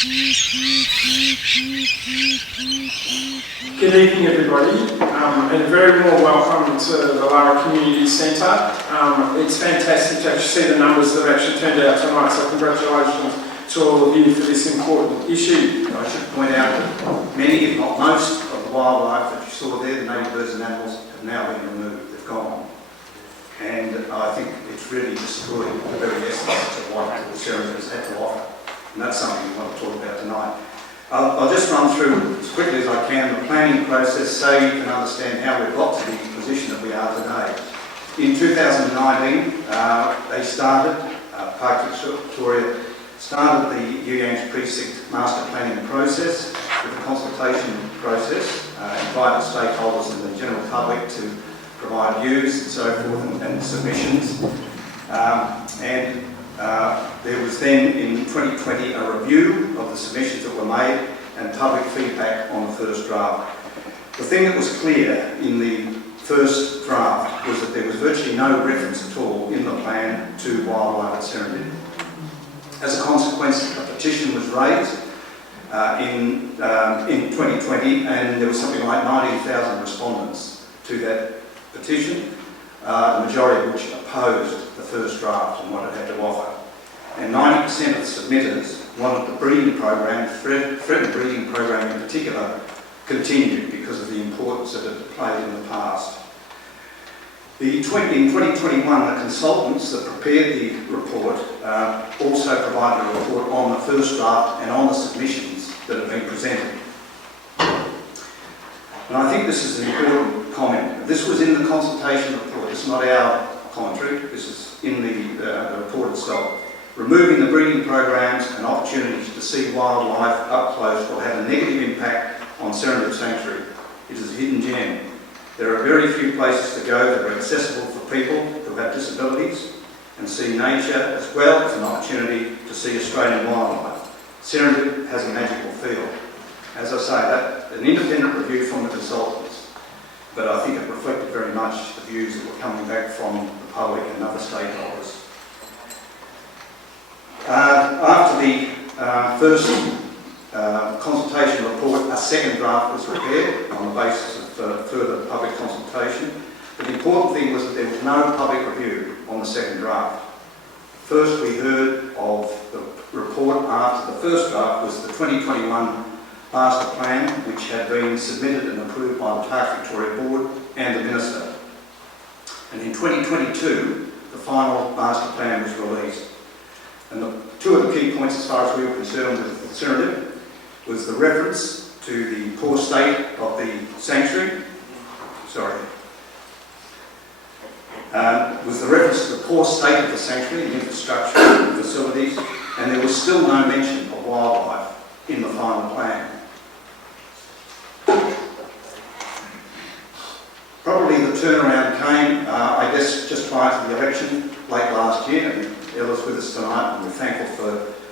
Good evening, everybody, and a very warm welcome to the Lara Community Centre. It's fantastic to actually see the numbers that have actually turned out tonight, so congratulations to all of you for this important issue. I should point out that many, if not most, of the wildlife that you saw there, the native birds and animals, have now been removed. They've gone. And I think it's really destroyed the very essence of what the Serendip has had to offer. And that's something we want to talk about tonight. I'll just run through as quickly as I can the planning process so you can understand how we've got to the position that we are today. In 2019, they started, Part2 Victoria started the Yuyangs Precinct Master Planning process with a consultation process, invited stakeholders and the general public to provide views and so forth and submissions. There was then in 2020 a review of the submissions that were made and public feedback on the first draft. The thing that was clear in the first draft was that there was virtually no reference at all in the plan to wildlife at Serendip. As a consequence, a petition was raised in 2020 and there was something like 19,000 respondents to that petition, the majority of which opposed the first draft and what it had to offer. And 90% of the submitters wanted the breeding program, threatened breeding program in particular, continued because of the importance that it played in the past. In 2021, the consultants that prepared the report also provided a report on the first draft and on the submissions that have been presented. And I think this is an important comment. This was in the consultation report. It's not our commentary. This is in the report itself. Removing the breeding programs and opportunities to see wildlife up close will have a negative impact on Serendip Sanctuary. It is a hidden gem. There are very few places to go that are accessible for people who have disabilities and see nature as well as an opportunity to see Australian wildlife. Serendip has a magical feel. As I say, that's an independent review from the consultants, but I think it reflected very much the views that were coming back from the public and other stakeholders. After the first consultation report, a second draft was prepared on the basis of further public consultation. But the important thing was that there was no public review on the second draft. First we heard of the report after the first draft was the 2021 Master Plan, which had been submitted and approved by the Part2 Victoria Board and the Minister. And in 2022, the final Master Plan was released. And two of the key points as far as we were concerned with Serendip was the reference to the poor state of the sanctuary. Was the reference to the poor state of the sanctuary, the infrastructure, the facilities, and there was still no mention of wildlife in the final plan. Probably the turnaround came, I guess, just prior to the election, late last year, and Ella's with us tonight, and we're thankful for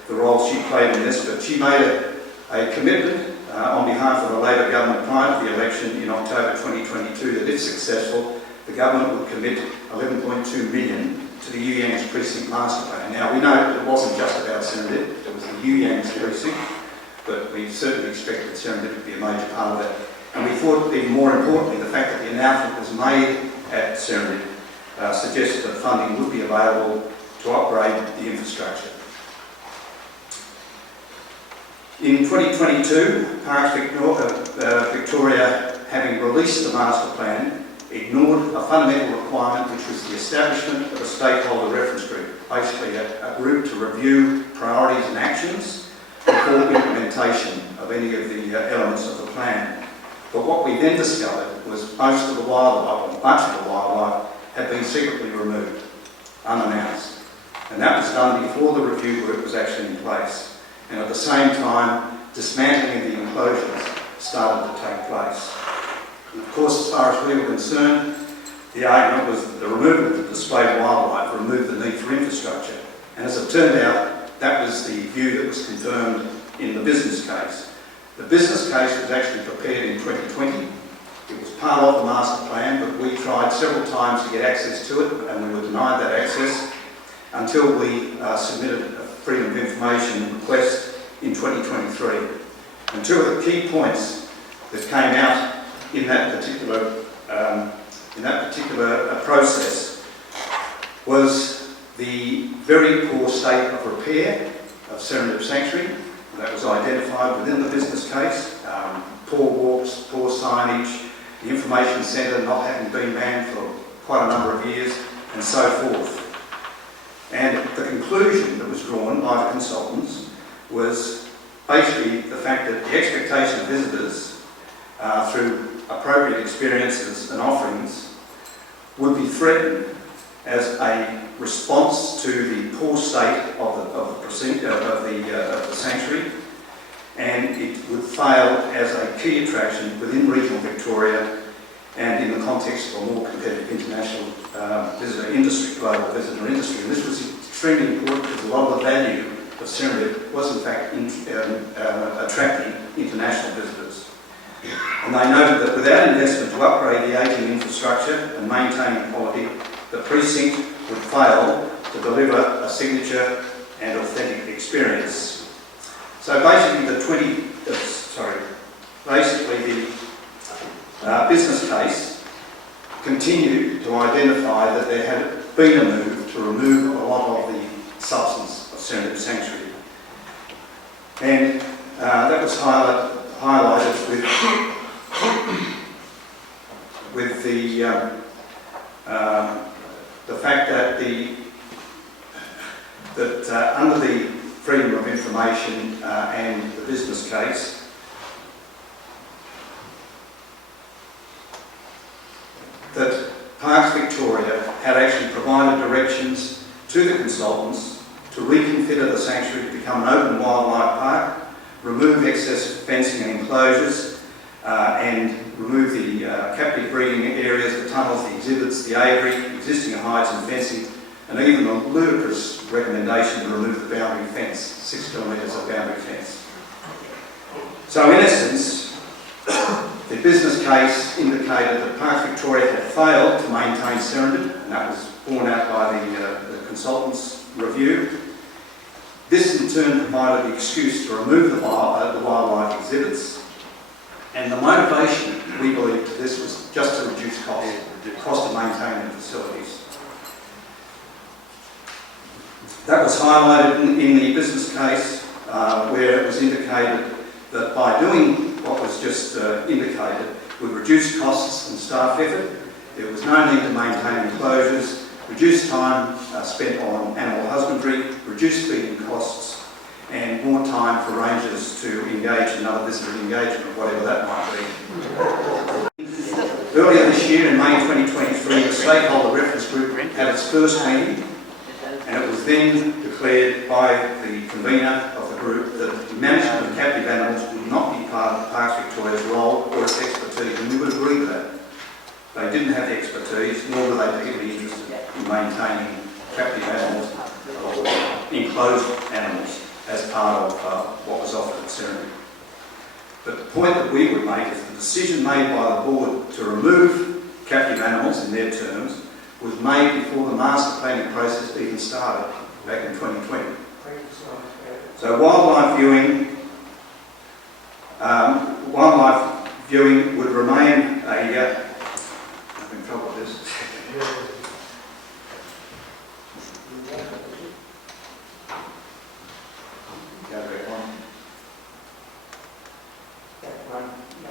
the role she played in this, but she made a commitment on behalf of the Labor government prior to the election in October 2022 that if successful, the government would commit $11.2 million to the Yuyangs Precinct Master Plan. Now, we know that it wasn't just about Serendip, it was the Yuyangs Precinct, but we certainly expected Serendip to be a major part of that. And we thought, even more importantly, the fact that the announcement was made at Serendip suggested that funding would be available to upgrade the infrastructure. In 2022, Part2 Victoria, having released the master plan, ignored a fundamental requirement, which was the establishment of a stakeholder reference group, basically a group to review priorities and actions before implementation of any of the elements of the plan. But what we then discovered was most of the wildlife, or much of the wildlife, had been secretly removed, unannounced. And that was done before the review group was actually in place. And at the same time, dismantling of the enclosures started to take place. And of course, as far as we were concerned, the argument was that the removal of the displayed wildlife removed the need for infrastructure. And as it turned out, that was the view that was confirmed in the business case. The business case was actually prepared in 2020. It was part of the master plan, but we tried several times to get access to it, and we were denied that access until we submitted a Freedom of Information request in 2023. And two of the key points that came out in that particular process was the very poor state of repair of Serendip Sanctuary. That was identified within the business case. Poor walks, poor signage, the information centre not having been manned for quite a number of years, and so forth. And the conclusion that was drawn by the consultants was basically the fact that the expectation of visitors through appropriate experiences and offerings would be threatened as a response to the poor state of the sanctuary, and it would fail as a key attraction within regional Victoria and in the context of a more competitive international visitor industry, global visitor industry. And this was extremely important because a lot of the value of Serendip was in fact attracting international visitors. And they noted that without investment to upgrade the ageing infrastructure and maintaining quality, the precinct would fail to deliver a signature and authentic experience. So basically the business case continued to identify that there had been a move to remove a lot of the substance of Serendip Sanctuary. And that was highlighted with the fact that under the Freedom of Information and the business case, that Parks Victoria had actually provided directions to the consultants to reconfigure the sanctuary to become an open wildlife park, remove excessive fencing and enclosures, and remove the captive breeding areas, the tunnels, the exhibits, the aviary, existing hides and fencing, and even a ludicrous recommendation to remove the boundary fence, 6 kilometres of boundary fence. So in essence, the business case indicated that Parks Victoria had failed to maintain Serendip, and that was borne out by the consultants' review. This in turn provided the excuse to remove the wildlife exhibits, and the motivation, we believe, to this was just to reduce the cost of maintaining the facilities. That was highlighted in the business case, where it was indicated that by doing what was just indicated would reduce costs and staff effort. There was no need to maintain enclosures, reduce time spent on animal husbandry, reduce feeding costs, and more time for rangers to engage in other visitor engagement, whatever that might be. Earlier this year, in May 2023, the stakeholder reference group had its first meeting, and it was then declared by the convener of the group that the management of captive animals would not be part of Parks Victoria's role or its expertise, and we would agree with that. They didn't have the expertise, nor were they particularly interested in maintaining captive animals or enclosed animals as part of what was offered at Serendip. But the point that we would make is the decision made by the board to remove captive animals, in their terms, was made before the master planning process even started, back in 2020. So wildlife viewing would remain a... I'm in trouble with this.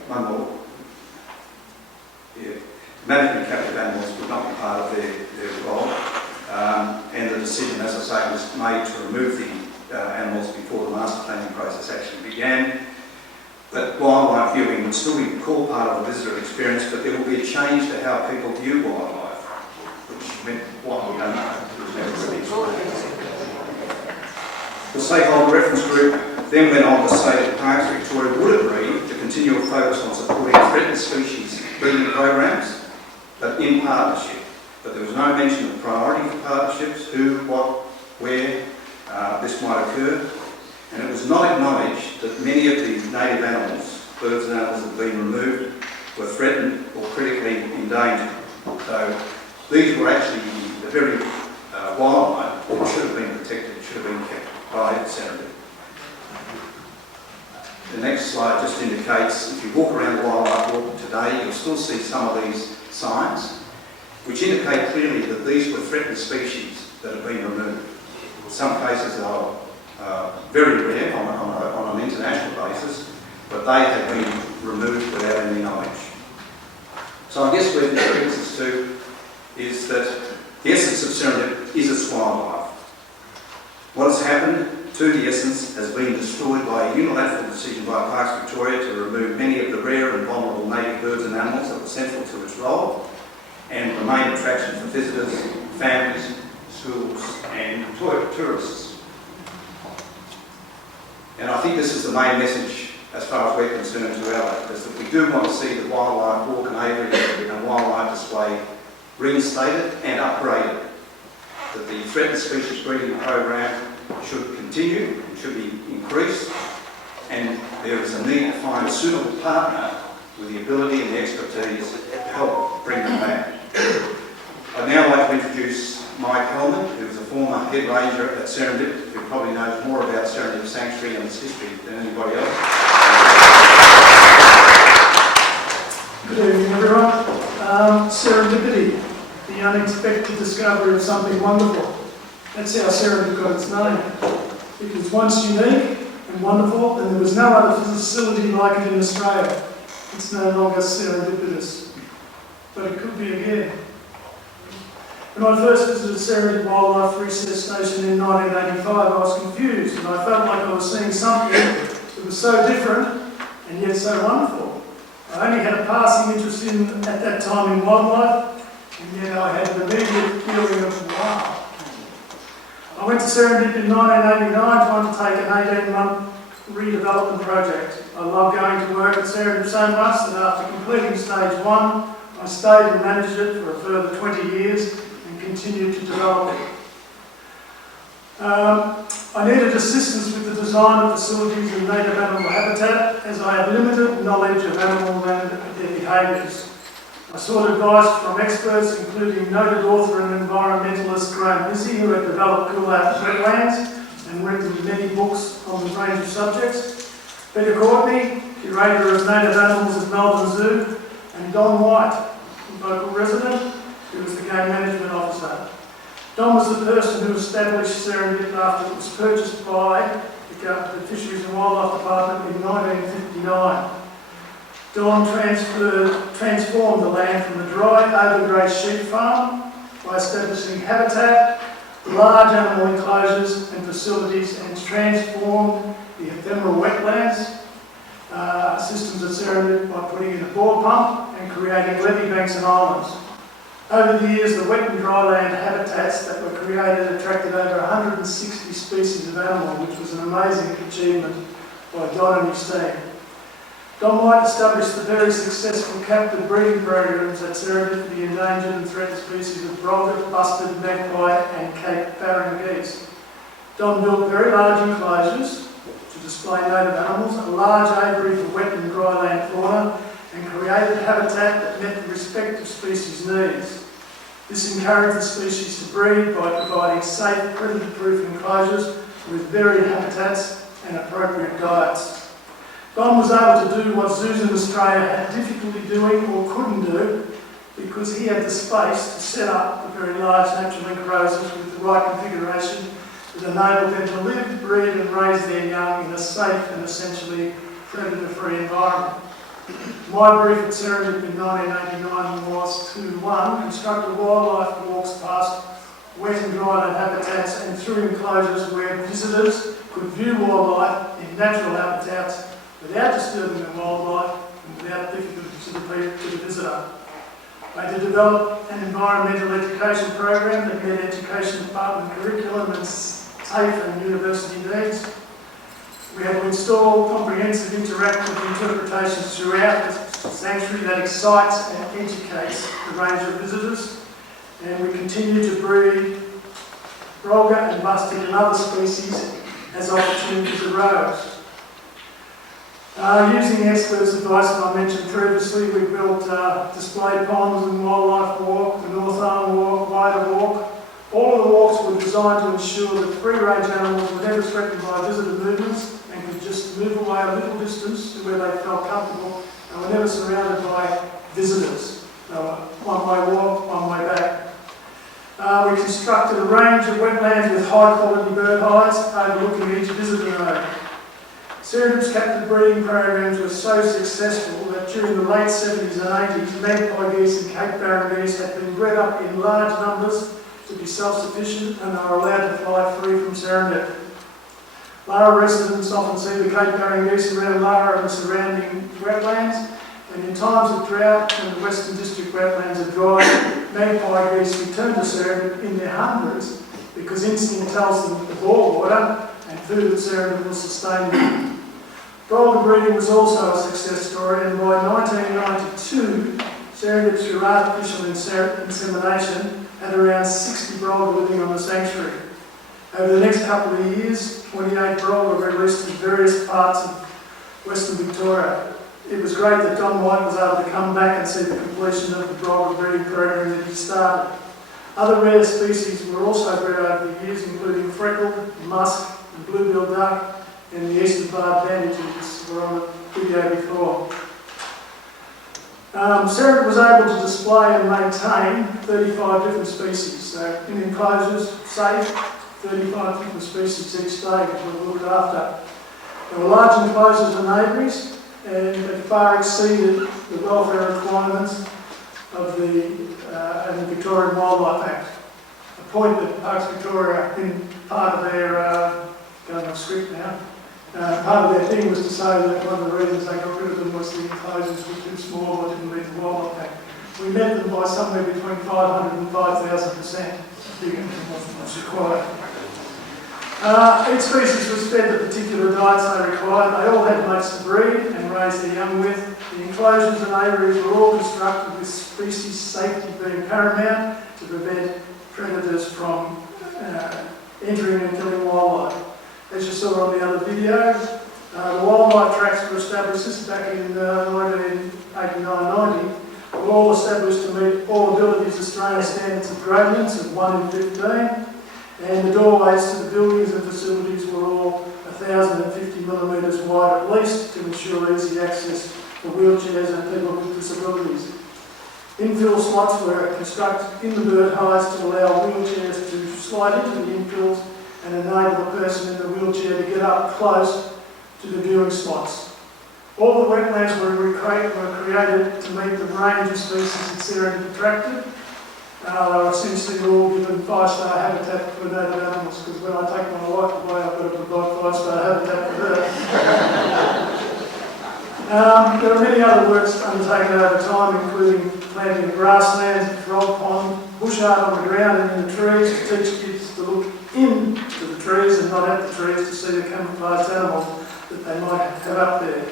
One more. Yeah. Management of captive animals would not be part of their role, and the decision, as I say, was made to remove the animals before the master planning process actually began. That wildlife viewing would still be a core part of the visitor experience, but there will be a change to how people view wildlife, which meant what we don't know. The stakeholder reference group then went on to say that Parks Victoria would agree to continue a focus on supporting threatened species breeding programs, but in partnership. But there was no mention of priority for partnerships, who, what, where this might occur. And it was not acknowledged that many of the native animals, birds and animals that have been removed, were threatened or critically endangered. So these were actually the very wildlife that should have been protected, should have been kept by Serendip. next slide just indicates, if you walk around the wildlife walk today, you'll still see some of these signs, which indicate clearly that these were threatened species that have been removed. In some cases they are very rare on an international basis, but they have been removed without any knowledge. So I guess where this brings us to is that the essence of Serendip is its wildlife. What has happened to the essence has been destroyed by a unilateral decision by Parks Victoria to remove many of the rare and vulnerable native birds and animals that were central to its role and the main attraction for visitors, families, schools and tourists. And I think this is the main message as far as we're concerned to our is that we do want to see the wildlife walk and aviary and wildlife display reinstated and upgraded. That the threatened species breeding program should continue, should be increased, and there is a need to find a suitable partner with the ability and the expertise to help bring them back. I'd now like to introduce Mike Helman, who is a former head ranger at Serendip, who probably knows more about Serendip Sanctuary and its history than anybody else. Good evening, everyone. Serendipity, the unexpected discovery of something wonderful. That's how Serendip got its name. It was once unique and wonderful, and there was no other facility like it in Australia. It's no longer serendipitous, but it could be again. When I first visited Serendip Wildlife Research Station in 1985, I was confused, and I felt like I was seeing something that was so different and yet so wonderful. I only had a passing interest at that time in wildlife, and yet I had an immediate feeling of wow. I went to Serendip in 1989 trying to take an 18-month redevelopment project. I loved going to work at Serendip so much that after completing stage 1, I stayed and managed it for a further 20 years and continued to develop it. I needed assistance with the design of facilities and native animal habitat as I had limited knowledge of animal and their behaviours. I sought advice from experts including noted author and environmentalist Graham Lizzie, who had developed cool-out wetlands and written many books on the range of subjects, Peter Courtney, curator of native animals at Melbourne Zoo, and Don White, a local resident, who was the game management officer. Don was the person who established Serendip after it was purchased by the Fisheries and Wildlife Department in 1959. Don transformed the land from a dry, overgrazed sheep farm by establishing habitat, large animal enclosures and facilities, and transformed the ephemeral wetlands systems at Serendip by putting in a bore pump and creating levee banks and islands. Over the years, the wet and dry land habitats that were created attracted over 160 species of animal, which was an amazing achievement by Don and his team. Don White established the very successful captive breeding programs at Serendip for the endangered and threatened species of brogget, bustard, magpie and Cape Barren geese. Don built very large enclosures to display native animals, a large aviary for wet and dry land fauna, and created habitat that met the respective species' needs. This encouraged the species to breed by providing safe, predator-proof enclosures with varied habitats and appropriate diets. Don was able to do what zoos in Australia had difficulty doing or couldn't do because he had the space to set up the very large natural enclosures with the right configuration that enabled them to live, breed and raise their young in a safe and essentially predator-free environment. My brief at Serendip in 1989 was to 1. Construct wildlife walks past wet and dry land habitats and through enclosures where visitors could view wildlife in natural habitats without disturbing the wildlife and without difficulty to the visitor. I had to develop an environmental education program that met education department curriculum and TAFE and university needs. We had to install comprehensive interactive interpretations throughout the sanctuary that excites and educates the range of visitors. And we continue to breed brogget and bustard and other species as opportunities arose. Using experts' advice that I mentioned previously, we built display ponds and wildlife walk, the North Arm walk, Wider walk. All of the walks were designed to ensure that free-range animals were never threatened by visitor movements and could just move away a little distance to where they felt comfortable and were never surrounded by visitors. They were one-way walk, one-way back. We constructed a range of wetlands with high-quality bird hides overlooking each visitor node. Serendip's captive breeding programs were so successful that during the late 70s and 80s, magpie geese and Cape Barren geese had been bred up in large numbers to be self-sufficient and are allowed to fly free from Serendip. Lara residents often see the Cape Barren geese around Lara and the surrounding wetlands, and in times of drought when the Western District wetlands are dry, magpie geese return to Serendip in their hundreds because instinct tells them the bore water and food at Serendip will sustain them. Golden breeding was also a success story, and by 1992, Serendip, through artificial insemination, had around 60 brolder living on the sanctuary. Over the next couple of years, 28 brolder were released in various parts of Western Victoria. It was great that Don White was able to come back and see the completion of the brolder breeding program that he started. Other rare species were also bred over the years, including freckled, musk, and bluebill duck, and the eastern barred bandages were on the video before. Serendip was able to display and maintain 35 different species. So in enclosures, safe, 35 different species each day which were looked after. There were large enclosures and aviaries, and they far exceeded the welfare requirements of the Victorian Wildlife Act. A point that Parks Victoria, in part of their, going off script now, part of their thing was to say that one of the reasons they got rid of them was the enclosures were too small or didn't meet the Wildlife Act. We met them by somewhere between 500 and 5,000% bigger than what's required. Each species was fed the particular diets they required. They all had mates to breed and raise their young with. The enclosures and aviaries were all constructed with species safety being paramount to prevent predators from entering and killing wildlife. As you saw on the other video, the wildlife tracks were established just back in 1989-90, were all established to meet all abilities Australian standards of gradients of 1 in 15, and the doorways to the buildings and facilities were all 1,050 millimetres wide at least to ensure easy access for wheelchairs and people with disabilities. Infill slots were constructed in the bird hides to allow wheelchairs to slide into the infills and enable the person in the wheelchair to get up close to the viewing slots. All the wetlands were created to meet the range of species that Serendip attracted. They were essentially all given 5-star habitat for native animals, because when I take my wife away, I've got to provide 5-star habitat for her. There are many other works undertaken over time, including planting of grasslands, frog pond, bush art on the ground and in the trees to teach kids to look into the trees and not at the trees to see the camouflaged animals that they might have up there.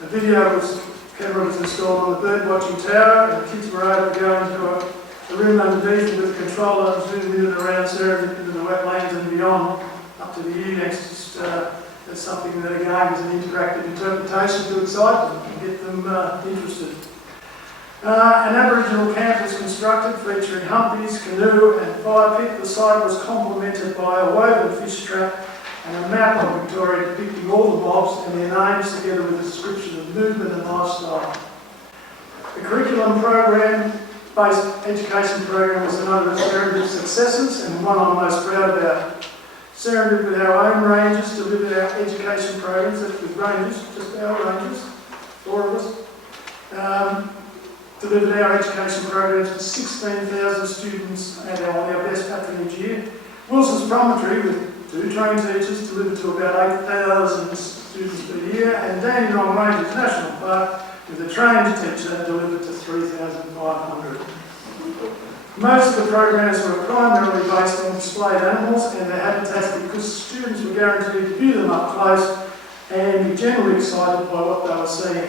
The camera was installed on the bird watching tower, and the kids were able to go into the room underneath with a controller and zoom in and around Serendip into the wetlands and beyond up to the eaves. That's something that again is an interactive interpretation to excite them and get them interested. An Aboriginal camp was constructed featuring humpies, canoe and fire pit. The site was complemented by a woven fish trap and a map of Victoria depicting all the mobs and their names together with a description of movement and lifestyle. The curriculum program-based education program was another of Serendip's successes and one I'm most proud about. Serendip with our own rangers delivered our education programs, that's with rangers, just our rangers, 4 of us, delivered our education programs to 16,000 students at our best patronage year. Wilson's Promontory with 2 trained teachers delivered to about 8,000 students per year, and Dandenong Ranges National Park with a trained teacher delivered to 3,500. Most of the programs were primarily based on displayed animals and their habitats because students were guaranteed to view them up close and be generally excited by what they were seeing.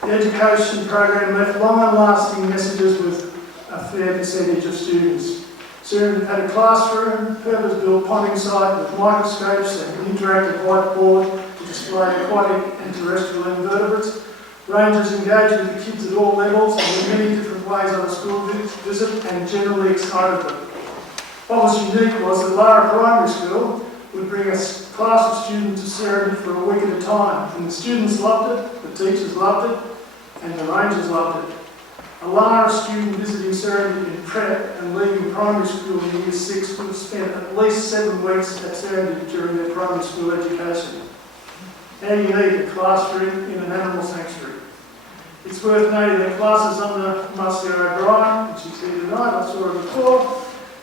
The education program left long and lasting messages with a fair percentage of students. Serendip had a classroom, purpose-built ponding site with microscopes and an interactive whiteboard to display aquatic and terrestrial invertebrates. Rangers engaged with the kids at all levels and in many different ways on a school visit and generally excited them. What was unique was that Lara Primary School would bring us class of students to Serendip for a week at a time, and the students loved it, the teachers loved it, and the rangers loved it. A Lara student visiting Serendip in prep and leaving primary school in year 6 would have spent at least 7 weeks at Serendip during their primary school education. How do you need a classroom in an animal sanctuary? It's worth noting that classes under Marcia O'Brien, which is here tonight, I saw her before,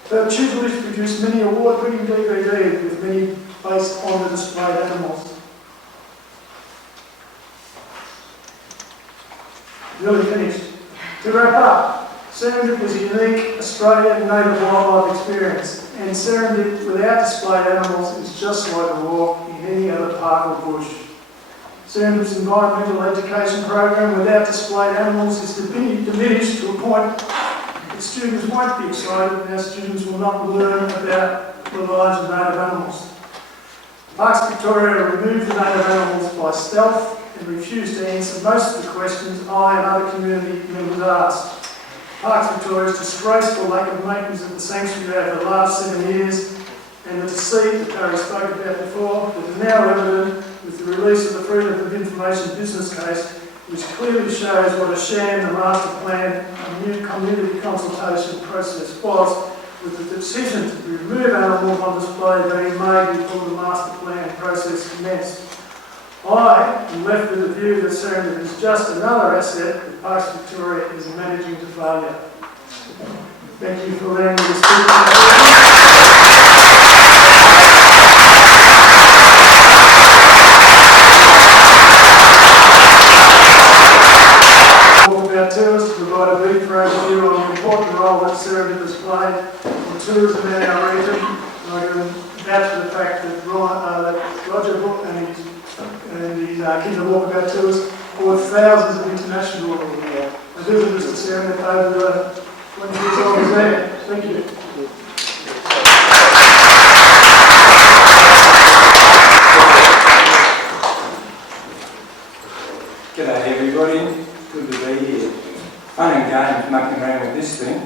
her tutelage produced many award-winning DVDs with many based on the displayed animals. Nearly finished. To wrap up, Serendip is a unique Australian native wildlife experience, and Serendip without displayed animals is just like a walk in any other park or bush. Serendip's environmental education program without displayed animals is diminished to a point that students won't be excited and our students will not learn about the lives of native animals. Parks Victoria removed the native animals by stealth and refused to answer most of the questions I and other community members asked. Parks Victoria's disgraceful lack of maintenance of the sanctuary over the last 7 years and the deceit that Barry spoke about before that is now evident with the release of the Freedom of Information business case, which clearly shows what a sham the master plan and new community consultation process was, with the decision to remove animals on display being made before the master plan process commenced. I am left with the view that Serendip is just another asset that Parks Victoria is managing to failure. Thank you for allowing me to speak. Walkabout tours to provide a brief overview on the important role that Serendip has played in tourism in our region. And I can vouch for the fact that Roger and his Kids and Walkabout tours brought thousands of international visitors to Serendip over the 20 years I was there. Thank you. G'day everybody, good to be here. Fun and games mucking around with this thing.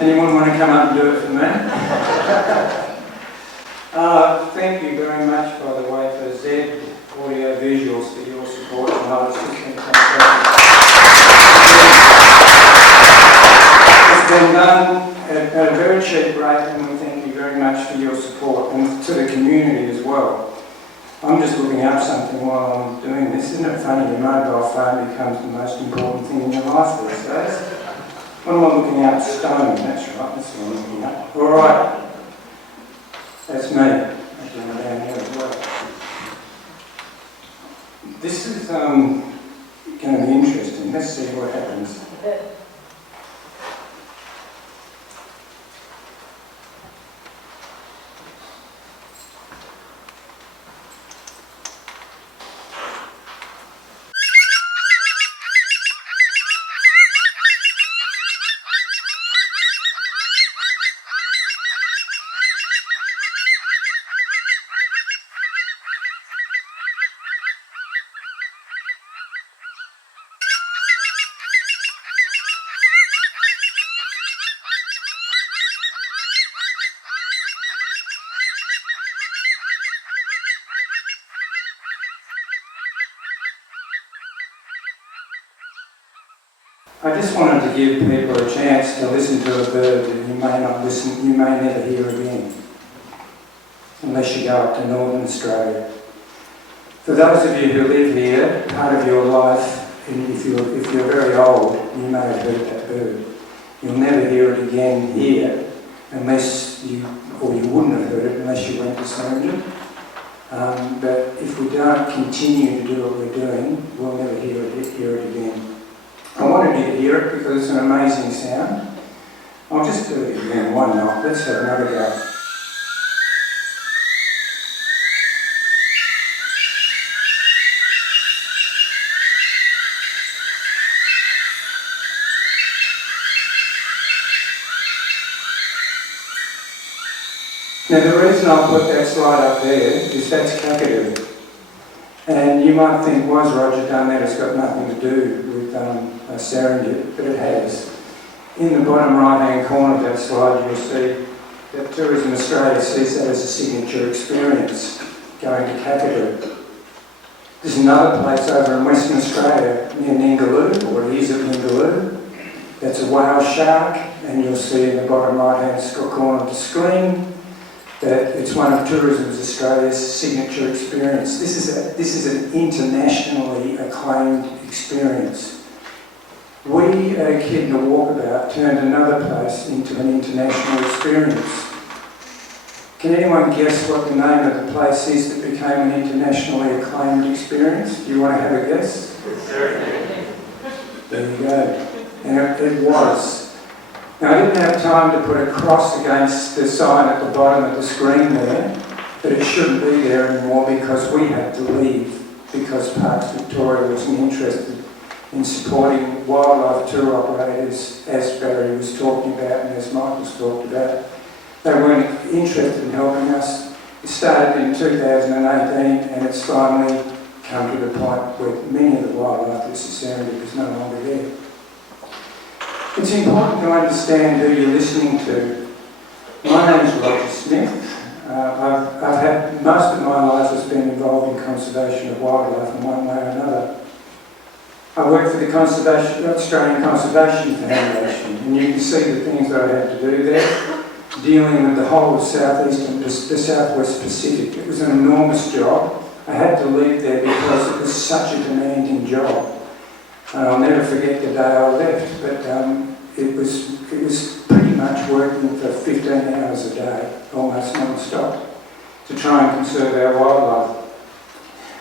Anyone want to come up and do it for me? Thank you very much, by the way, for Z Audio Visuals for your support tonight. It's just been fantastic. It's been done at a very cheap rate, and we thank you very much for your support, and to the community as well. I'm just looking up something while I'm doing this. Isn't it funny, your mobile phone becomes the most important thing in your life these days? What am I looking up? Stone, that's right, that's what I'm looking up. All right, that's me. I'm down here as well. This is going to be interesting. Let's see what happens. I just wanted to give people a chance to listen to a bird that you may not listen, you may never hear again, unless you go up to Northern Australia. For those of you who live here, part of your life, and if you're very old, you may have heard that bird. You'll never hear it again here, unless you wouldn't have heard it unless you went to Serendip. But if we don't continue to do what we're doing, we'll never hear it again. I wanted you to hear it because it's an amazing sound. I'll just do it again, why not? Let's have another go. Now the reason I put that slide up there is that's kakadu. And you might think, why's Roger done that? It's got nothing to do with Serendip, but it has. In the bottom right hand corner of that slide you'll see that Tourism Australia sees that as a signature experience, going to Kakadu. There's another place over in Western Australia near Ningaloo, or it is at Ningaloo. That's a whale shark, and you'll see in the bottom right-hand corner of the screen that it's one of Tourism Australia's signature experience. This is an internationally acclaimed experience. We at Echidna Walkabout turned another place into an international experience. Can anyone guess what the name of the place is that became an internationally acclaimed experience? Do you want to have a guess? There you go. And it was. Now, I didn't have time to put a cross against the sign at the bottom of the screen there, but it shouldn't be there anymore because we had to leave because Parks Victoria wasn't interested in supporting wildlife tour operators, as Barry was talking about and as Michael's talked about. They weren't interested in helping us. It started in 2018 and it's finally come to the point where many of the wildlife that's Serendip is no longer there. It's important to understand who you're listening to. My name is Roger Smith. I've had most of my life has been involved in conservation of wildlife in one way or another. I work for the Australian Conservation Foundation, and you can see the things that I had to do there, dealing with the whole of Southeast and the Southwest Pacific. It was an enormous job. I had to leave there because it was such a demanding job. I'll never forget the day I left, but it was pretty much working for 15 hours a day, almost non-stop, to try and conserve our wildlife.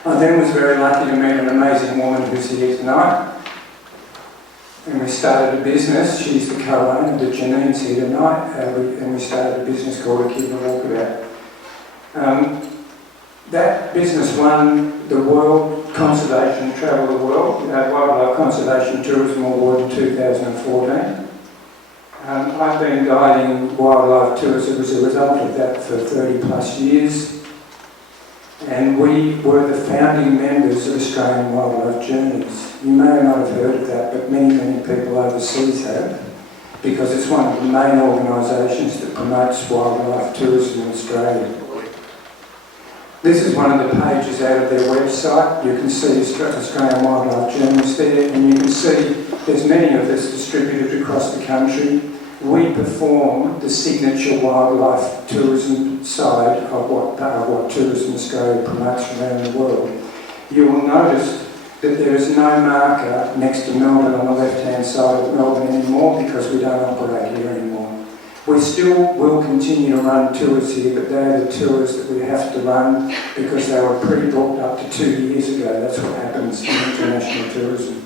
I then was very lucky to meet an amazing woman who's here tonight, and we started a business. She's the co-owner, but Janine's here tonight, and we started a business called Echidna Walkabout. That business won the World Conservation Travel the World, Wildlife Conservation Tourism Award in 2014. I've been guiding wildlife tours as a result of that for 30 plus years. And we were the founding members of Australian Wildlife Journeys. You may not have heard of that, but many, many people overseas have, because it's one of the main organisations that promotes wildlife tourism in Australia. This is one of the pages out of their website. You can see Australian Wildlife Journeys there, and you can see there's many of us distributed across the country. We perform the signature wildlife tourism side of what Tourism Australia promotes around the world. You will notice that there is no marker next to Melbourne on the left-hand side of Melbourne anymore because we don't operate here anymore. We still will continue to run tours here, but they're the tours that we have to run because they were pre-booked up to 2 years ago. That's what happens in international tourism.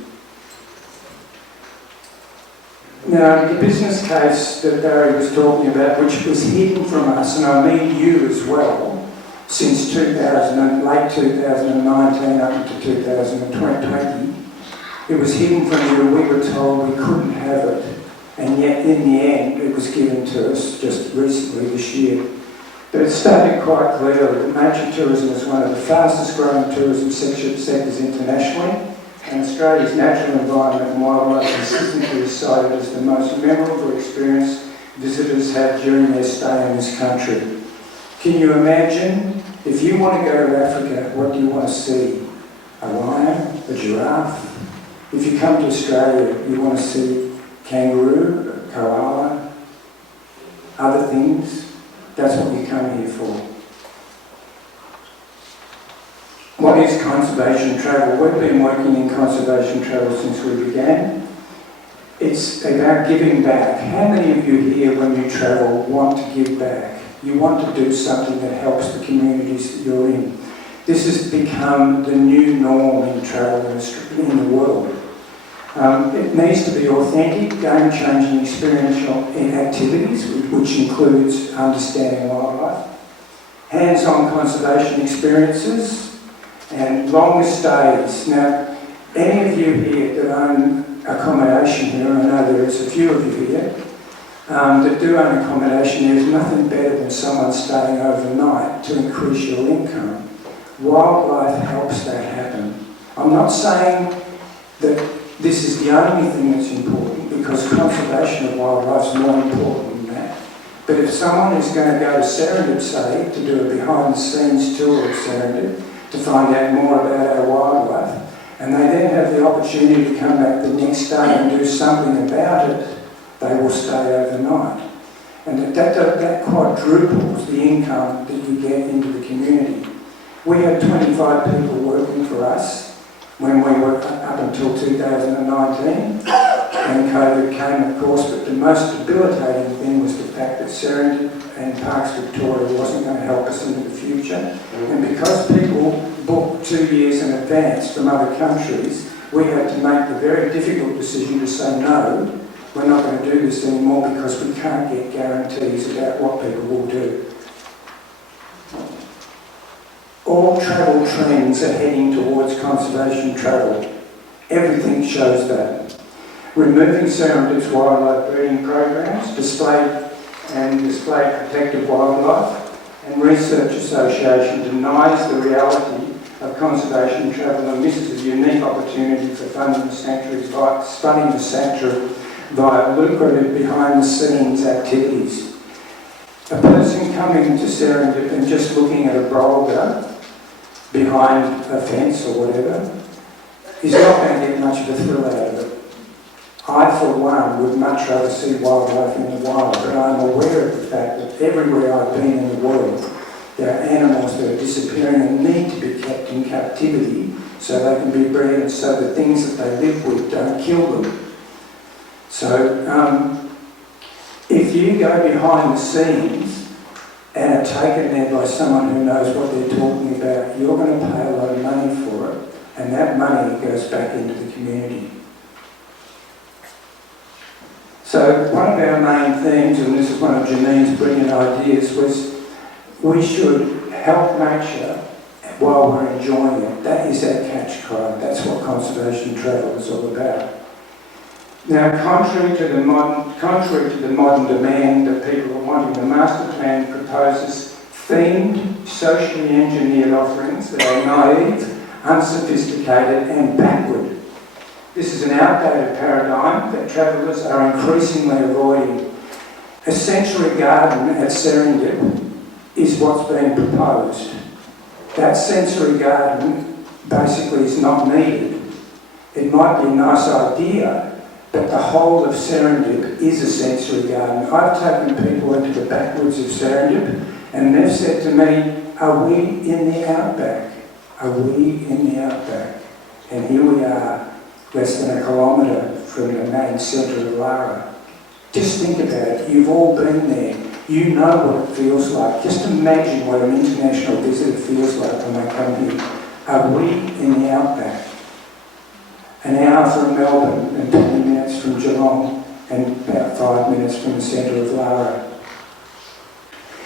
Now, the business case that Barry was talking about, which was hidden from us, and I mean you as well, since late 2019 up to 2020, it was hidden from you. We were told we couldn't have it, and yet in the end it was given to us just recently this year. But it stated quite clearly that nature tourism is one of the fastest growing tourism sectors internationally, and Australia's natural environment and wildlife consistently is cited as the most memorable experience visitors have during their stay in this country. Can you imagine, if you want to go to Africa, what do you want to see? A lion? A giraffe? If you come to Australia, you want to see kangaroo, a koala, other things. That's what you come here for. What is conservation travel? We've been working in conservation travel since we began. It's about giving back. How many of you here, when you travel, want to give back? You want to do something that helps the communities that you're in. This has become the new norm in travel in the world. It needs to be authentic, game-changing experiential activities, which includes understanding wildlife, hands-on conservation experiences, and longer stays. Now, any of you here that own accommodation here, I know there is a few of you here, that do own accommodation, there is nothing better than someone staying overnight to increase your income. Wildlife helps that happen. I'm not saying that this is the only thing that's important, because conservation of wildlife is more important than that. But if someone is going to go to Serendip, say, to do a behind-the-scenes tour of Serendip, to find out more about our wildlife, and they then have the opportunity to come back the next day and do something about it, they will stay overnight. And that quadruples the income that you get into the community. We had 25 people working for us when we were up until 2019, and COVID came, of course, but the most debilitating thing was the fact that Serendip and Parks Victoria wasn't going to help us into the future. And because people booked 2 years in advance from other countries, we had to make the very difficult decision to say no, we're not going to do this anymore because we can't get guarantees about what people will do. All travel trends are heading towards conservation travel. Everything shows that. Removing Serendip's wildlife breeding programs, display protected wildlife, and Research Association denies the reality of conservation travel and misses a unique opportunity for funding the sanctuary via lucrative behind-the-scenes activities. A person coming to Serendip and just looking at a brolga behind a fence or whatever is not going to get much of a thrill out of it. I, for one, would much rather see wildlife in the wild, but I'm aware of the fact that everywhere I've been in the world, there are animals that are disappearing and need to be kept in captivity so they can be bred and so the things that they live with don't kill them. So, if you go behind the scenes and are taken there by someone who knows what they're talking about, you're going to pay a lot of money for it, and that money goes back into the community. So one of our main themes, and this is one of Janine's brilliant ideas, was we should help nature while we're enjoying it. That is our catch cry. That's what conservation travel is all about. Now, contrary to the modern demand that people are wanting, the master plan proposes themed, socially engineered offerings that are naive, unsophisticated and backward. This is an outdated paradigm that travellers are increasingly avoiding. A sensory garden at Serendip is what's being proposed. That sensory garden basically is not needed. It might be a nice idea, but the whole of Serendip is a sensory garden. I've taken people into the backwoods of Serendip and they've said to me, are we in the outback? Are we in the outback? And here we are, less than a kilometre from the main centre of Lara. Just think about it. You've all been there. You know what it feels like. Just imagine what an international visitor feels like when they come here. Are we in the outback? An hour from Melbourne and 20 minutes from Geelong and about 5 minutes from the centre of Lara.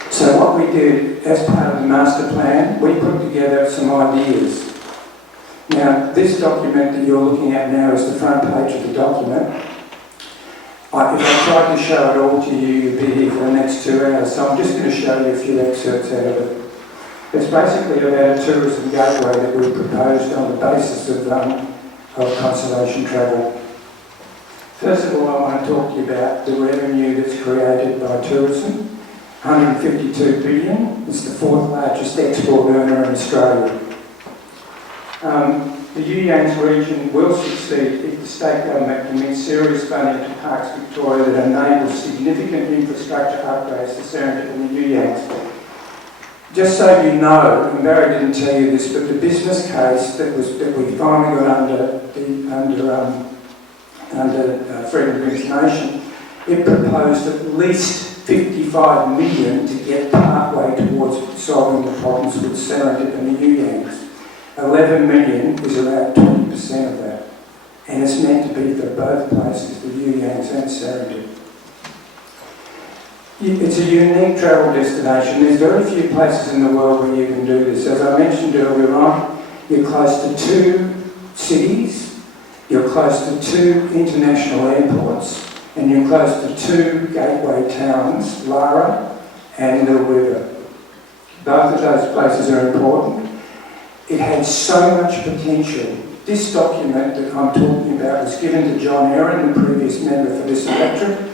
So what we did as part of the master plan, we put together some ideas. Now, this document that you're looking at now is the front page of the document. If I tried to show it all to you, you'd be here for the next 2 hours, so I'm just going to show you a few excerpts out of it. It's basically about a tourism gateway that we proposed on the basis of conservation travel. First of all, I want to talk to you about the revenue that's created by tourism. 152 billion, it's the fourth largest export earner in Australia. The Uyangs region will succeed if the state government commits serious funding to Parks Victoria that enables significant infrastructure upgrades to Serendip and the Uyangs. Just so you know, and Barry didn't tell you this, but the business case that we finally got under freedom of information, it proposed at least 55 million to get partway towards solving the problems with Serendip and the Uyangs. 11 million is around 20% of that, and it's meant to be for both places, the Uyangs and Serendip. It's a unique travel destination. There's very few places in the world where you can do this. As I mentioned earlier on, you're close to 2 cities, you're close to 2 international airports, and you're close to 2 gateway towns, Lara and Little River. Both of those places are important. It had so much potential. This document that I'm talking about was given to John Aaron, the previous member for this electorate.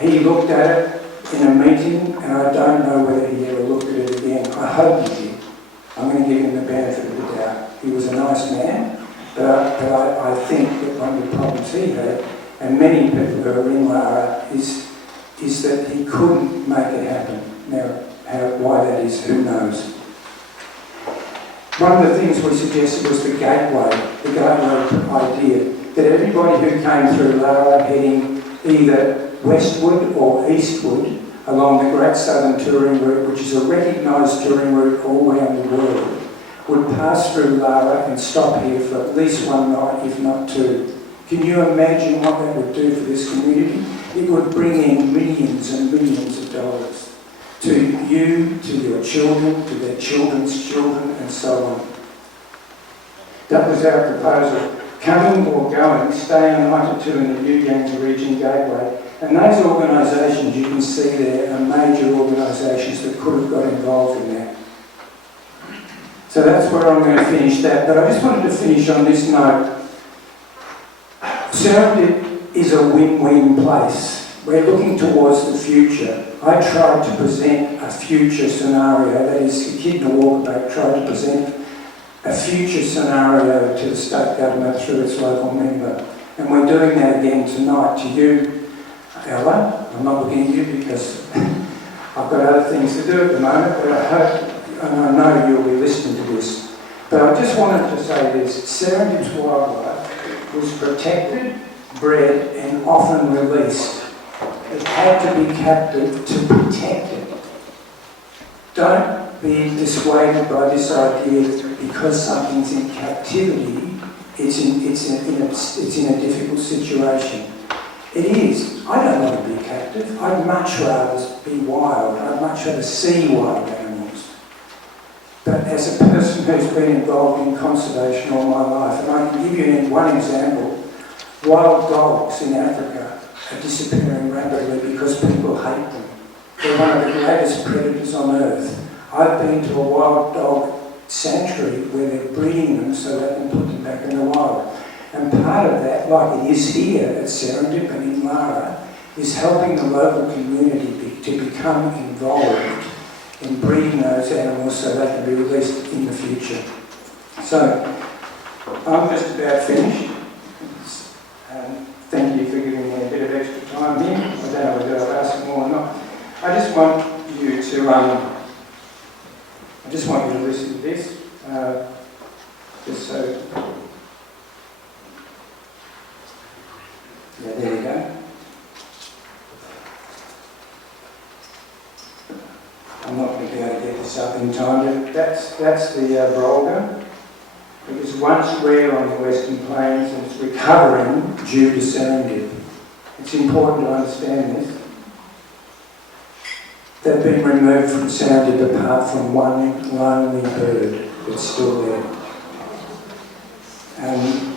He looked at it, in a meeting, and I don't know whether he ever looked at it again. I hope he did. I'm going to give him the benefit of the doubt. He was a nice man, but I think that one of the problems he had, and many people who are in Lara, is that he couldn't make it happen. Now, why that is, who knows? One of the things we suggested was the gateway idea, that everybody who came through Lara heading either westward or eastward along the Great Southern Touring Route, which is a recognised touring route all around the world, would pass through Lara and stop here for at least one night, if not two. Can you imagine what that would do for this community? It would bring in millions and millions of dollars to you, to your children, to their children's children, and so on. That was our proposal. Coming or going, staying a night or two in the Ugangs Region Gateway. And those organisations you can see there are major organisations that could have got involved in that. So that's where I'm going to finish that. But I just wanted to finish on this note. Serendip is a win-win place. We're looking towards the future. I tried to present a future scenario, that is, Echidna Walkabout tried to present a future scenario to the state government through its local member. And we're doing that again tonight to you, Ella. I'm not looking at you because I've got other things to do at the moment, but I hope and I know you'll be listening to this. But I just wanted to say this. Serendip's wildlife was protected, bred and often released. It had to be captive to protect it. Don't be dissuaded by this idea that because something's in captivity, it's in a difficult situation. It is. I don't want to be captive. I'd much rather be wild. I'd much rather see wild animals. But as a person who's been involved in conservation all my life, and I can give you one example, wild dogs in Africa are disappearing rapidly because people hate them. They're one of the greatest predators on earth. I've been to a wild dog sanctuary where they're breeding them so they can put them back in the wild. And part of that, like it is here at Serendip and in Lara, is helping the local community to become involved in breeding those animals so they can be released in the future. So, I'm just about finished. Thank you for giving me a bit of extra time here. I don't know whether I'll ask more or not. I just want you to listen to this, just so. Yeah, there you go. I'm not going to be able to get this up in time, but that's the Brolga. It was once rare on the Western Plains and it's recovering due to Serendip. It's important to understand this. They've been removed from Serendip apart from one lonely bird that's still there. And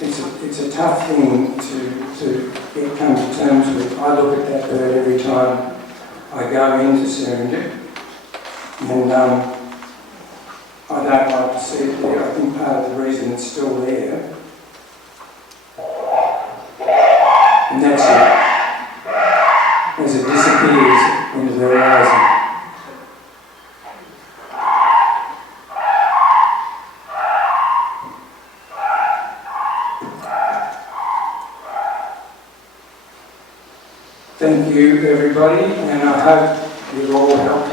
it's a tough thing to come to terms with. I look at that bird every time I go into Serendip, and I don't like to see it there. I think part of the reason it's still there, and that's it, as it disappears into the horizon. Thank you, everybody, and I hope you've all helped